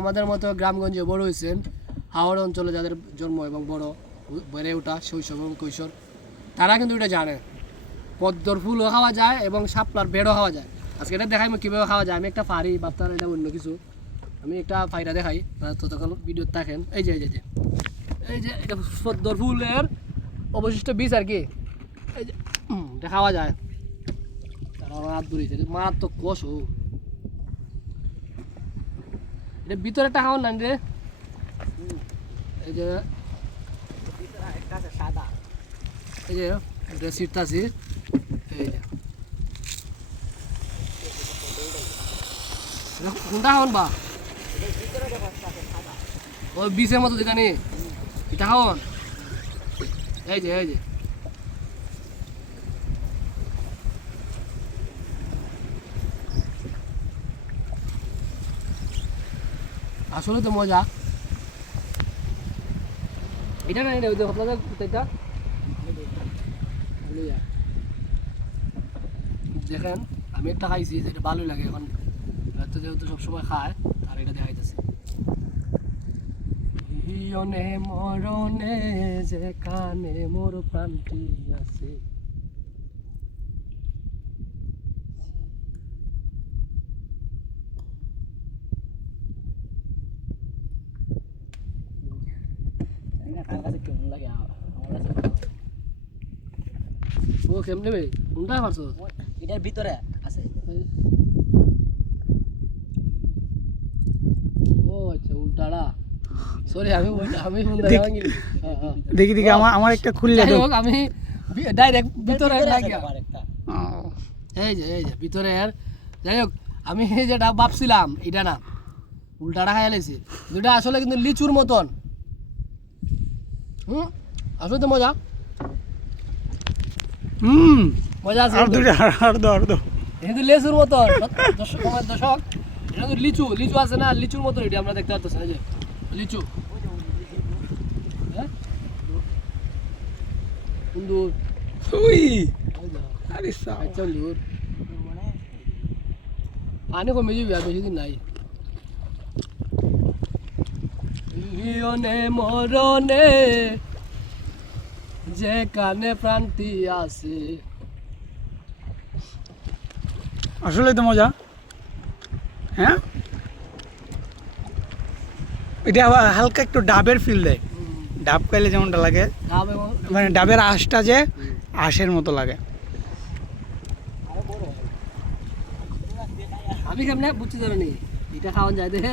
আমাদের মতো গ্রামগঞ্জে বড় হয়েছেন, হাওড় অঞ্চলে যাদের জন্ম এবং বড় বেড়ে ওঠা শৈশব এবং কৈশোর, তারা কিন্তু এটা জানে পদ্মর ফুলও খাওয়া যায় এবং শাপলার বেড়ও খাওয়া যায়। আজকে এটা দেখাই কীভাবে খাওয়া যায়। আমি একটা ফাড়ি ভাবতাম এটা অন্য কিছু, আমি একটা ফাইটা দেখাই, ততক্ষণ ভিডিও দেখেন। এই যে এটা পদ্মর ফুলের অবশিষ্ট বীজ আর কি, এই যে এটা খাওয়া যায়। তারা আমার হাত ধরেছে, মারাত্মক কষ। এটা ভিতরে একটা খাওয়ান না রে, এই যে সাদা, এই যে এটা সিটতাছি, এই যে কোনটা খাওয়ান বা ওই বিষের মতো যেটা নেই এটা খাওয়ান। এই যে আসলে তো মজা এটা না, এটা আপনাদের এটা দেখেন। আমি একটা খাইছি, এটা ভালোই লাগে। এখন তো যেহেতু সবসময় খায়, আর এটা দেখাইতেছে ইয়নে মরণে যে কানে মোর প্রাণটি আছে। ও কেমনে ভাই কোনটা পারছো? এটার ভিতরে আছে। ও আচ্ছা, উল্টাটা। সরি, আমি দেখি আমার একটা খুললে আমি ডাইরেক্ট ভিতরে লাগিয়া। আরেকটা এই যে ভিতরের, যাই হোক আমি যেটা ভাবছিলাম এটা না, উল্টাটা খাইয়া লাইছি। দুটা আসলে কিন্তু লিচুর মতন। আসলে তো মজা মজা আছে। কিন্তু লিচুর মতন দর্শক, এটা কিন্তু লিচু আছে না, লিচুর মতন এটা আমরা দেখতে পাচ্ছি। এই যে লিচু, হ্যাঁ সুন্দর। আচ্ছা সুন্দর, পানি কমে যাবি আর বেশি দিন নাই। ইয়নে মরণে যে কানে প্রান্তি আছে। আসলে তো মজা। হ্যাঁ, এটা আবার হালকা একটু ডাবের ফিল দেয়। ডাব খাইলে যেমনটা লাগে, মানে ডাবের আঁশটা যে আঁশের মতো লাগে। আমি কেমনে বুঝতে পারিনি এটা খাওয়ান যায় দেখে।